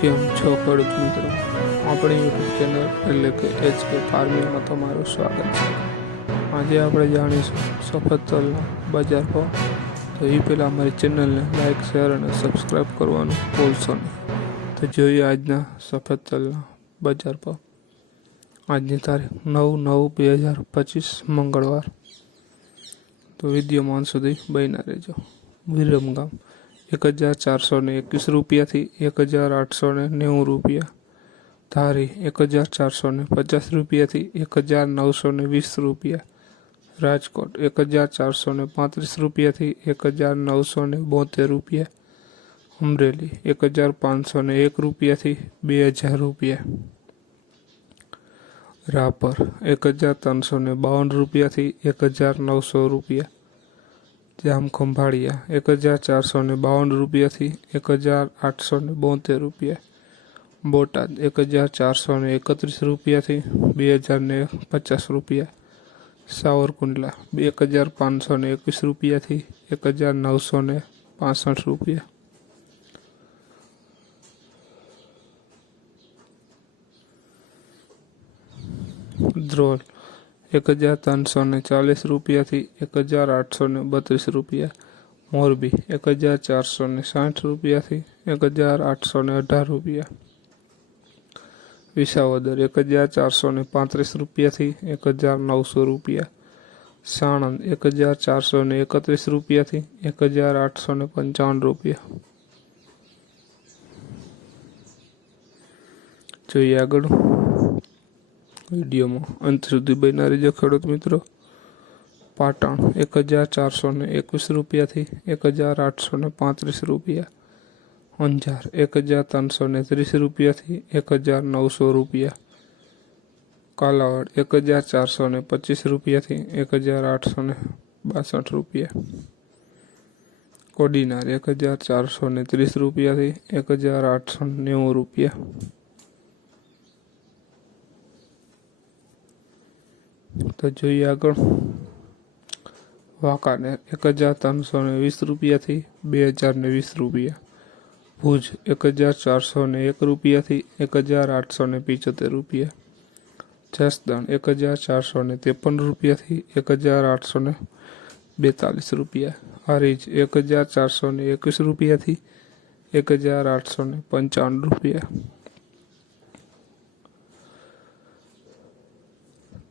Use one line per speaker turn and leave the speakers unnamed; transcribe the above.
કેમ છો ખેડૂત મિત્રો? આપણી યુટ્યુબ ચેનલ એટલે કે એચ કે ફાર્મિંગમાં તમારું સ્વાગત છે. આજે આપણે જાણીશું સફેદ તલના બજાર ભાવ. તો એ પહેલાં અમારી ચેનલને લાઇક શેર અને સબસ્ક્રાઈબ કરવાનું ભૂલશો નહીં. તો જોઈએ આજના સફેદ તલના બજાર ભાવ. આજની તારીખ નવ નવ બે હજાર પચીસ મંગળવાર. તો વિડીયોમાં સુધી બન્યા રહેજો. વિરમગામ. એક હજાર ચારસો ને એકવીસ રૂપિયાથી એક હજાર આઠસો ને નેવું રૂપિયા ધારી એક હજાર ચારસો ને પચાસ રૂપિયાથી એક હજાર નવસો ને વીસ રૂપિયા રાજકોટ એક હજાર ચારસો ને પાંત્રીસ રૂપિયાથી એક હજાર નવસો ને બોતેર રૂપિયા અમરેલી એક હજાર પાંચસો ને એક રૂપિયાથી બે હજાર રૂપિયા રાપર એક હજાર ત્રણસો ને બાવન રૂપિયાથી એક હજાર નવસો રૂપિયા જામ ખંભાળિયા એક હજાર ચારસો ને બાવન રૂપિયાથી એક હજાર આઠસો ને બોતેર રૂપિયા. બોટાદ, એક હજાર ચારસો ને એકત્રીસ રૂપિયાથી બે હજાર ને પચાસ રૂપિયા. સાવરકુંડલા, એક હજાર પાંચસો ને એકવીસ રૂપિયાથી એક હજાર નવસો ને પાસઠ રૂપિયા. ધ્રોલ એક હજાર ત્રણસો ને ચાલીસ રૂપિયાથી એક હજાર આઠસો ને બત્રીસ રૂપિયા. મોરબી, એક હજાર ચારસો ને સાઠ રૂપિયાથી એક હજાર આઠસો ને અઢાર રૂપિયા. વિસાવદર, એક હજાર ચારસો ને પાંત્રીસ રૂપિયાથી એક હજાર નવસો રૂપિયા. સાણંદ, એક હજાર ચારસો ને એકત્રીસ રૂપિયાથી એક હજાર આઠસો ને પંચાવન રૂપિયા. જોઈએ આગળ. વિડીયોમાં અંત સુધી બન્યા રહેજો ખેડૂત મિત્રો. પાટણ એક હજાર ચારસો ને એકવીસ રૂપિયાથી એક હજાર આઠસો ને પાંત્રીસ રૂપિયા. અંજાર એક હજાર ત્રણસો ને ત્રીસ રૂપિયાથી એક હજાર નવસો રૂપિયા. કાલાવડ એક હજાર ચારસો ને પચીસ રૂપિયાથી એક હજાર આઠસો ને બાસઠ રૂપિયા. કોડીનાર એક હજાર ચારસો ને ત્રીસ રૂપિયાથી એક હજાર આઠસો નેવું રૂપિયા. તો જોઈએ આગળ. વાંકાનેર, એક હજાર ત્રણસો ને વીસ રૂપિયાથી બે હજાર ને વીસ રૂપિયા. ભુજ, એક હજાર ચારસો ને એક રૂપિયાથી એક હજાર આઠસો ને પિચોતેર રૂપિયા. જસદણ, એક હજાર ચારસો ને ત્રેપન રૂપિયાથી એક હજાર આઠસો ને બેતાલીસ રૂપિયા. હરીજ, એક હજાર ચારસો ને એકવીસ રૂપિયાથી એક હજાર આઠસો ને પંચાવન રૂપિયા.